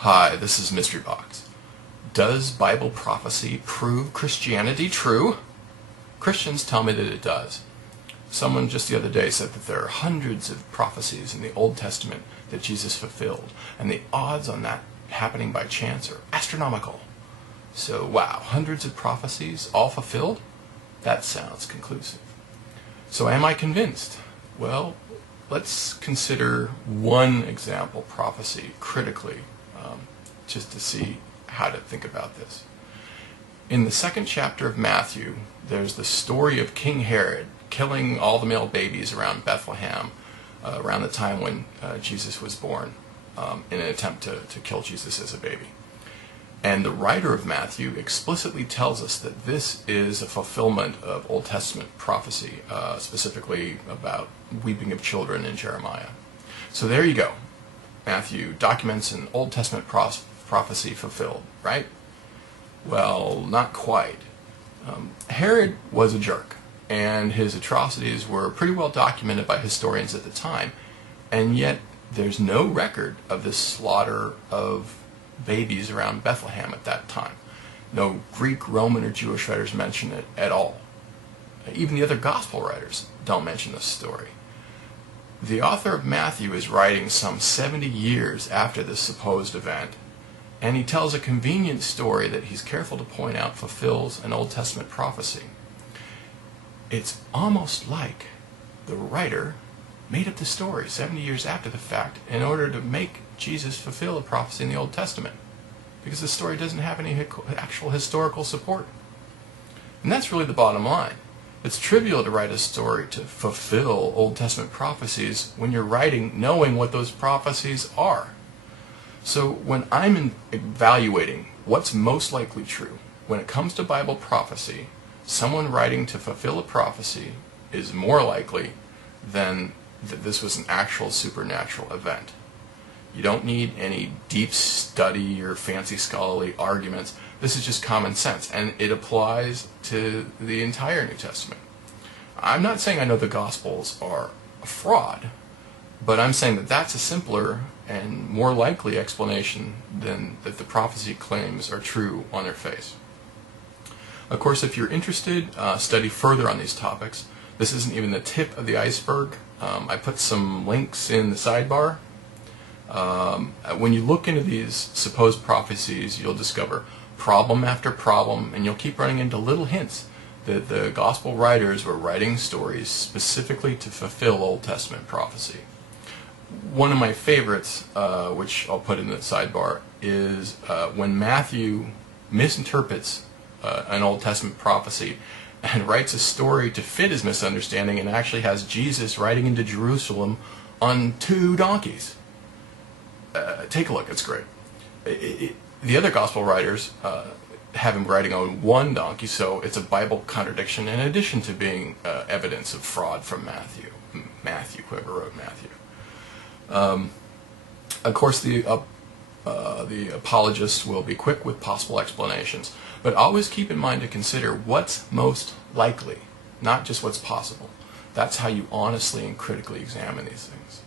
Hi, this is Mystery Box. Does Bible prophecy prove Christianity true? Christians tell me that it does. Someone just the other day said that there are hundreds of prophecies in the Old Testament that Jesus fulfilled, and the odds on that happening by chance are astronomical. So, wow, hundreds of prophecies all fulfilled? That sounds conclusive. So am I convinced? Well, let's consider one example prophecy critically, just to see how to think about this. In the second chapter of Matthew, there's the story of King Herod killing all the male babies around Bethlehem around the time when Jesus was born in an attempt to kill Jesus as a baby. And the writer of Matthew explicitly tells us that this is a fulfillment of Old Testament prophecy, specifically about weeping of children in Jeremiah. So there you go. Matthew documents an Old Testament prophecy fulfilled, right? Well, not quite. Herod was a jerk, and his atrocities were pretty well documented by historians at the time, and yet there's no record of the slaughter of babies around Bethlehem at that time. No Greek, Roman, or Jewish writers mention it at all. Even the other gospel writers don't mention this story. The author of Matthew is writing some 70 years after this supposed event, and he tells a convenient story that he's careful to point out fulfills an Old Testament prophecy. It's almost like the writer made up the story 70 years after the fact in order to make Jesus fulfill a prophecy in the Old Testament, because the story doesn't have any actual historical support. And that's really the bottom line. It's trivial to write a story to fulfill Old Testament prophecies when you're writing knowing what those prophecies are. So when I'm evaluating what's most likely true, when it comes to Bible prophecy, someone writing to fulfill a prophecy is more likely than that this was an actual supernatural event. You don't need any deep study or fancy scholarly arguments. This is just common sense, and it applies to the entire New Testament. I'm not saying I know the Gospels are a fraud, but I'm saying that that's a simpler and more likely explanation than that the prophecy claims are true on their face. Of course, if you're interested, study further on these topics. This isn't even the tip of the iceberg. I put some links in the sidebar. When you look into these supposed prophecies, you'll discover problem after problem, and you'll keep running into little hints that the gospel writers were writing stories specifically to fulfill Old Testament prophecy. One of my favorites, which I'll put in the sidebar, is when Matthew misinterprets an Old Testament prophecy and writes a story to fit his misunderstanding, and actually has Jesus riding into Jerusalem on 2 donkeys. Take a look, it's great. The other gospel writers have him riding on 1 donkey, so it's a Bible contradiction in addition to being evidence of fraud from Matthew, whoever wrote Matthew. Of course, the apologists will be quick with possible explanations, but always keep in mind to consider what's most likely, not just what's possible. That's how you honestly and critically examine these things.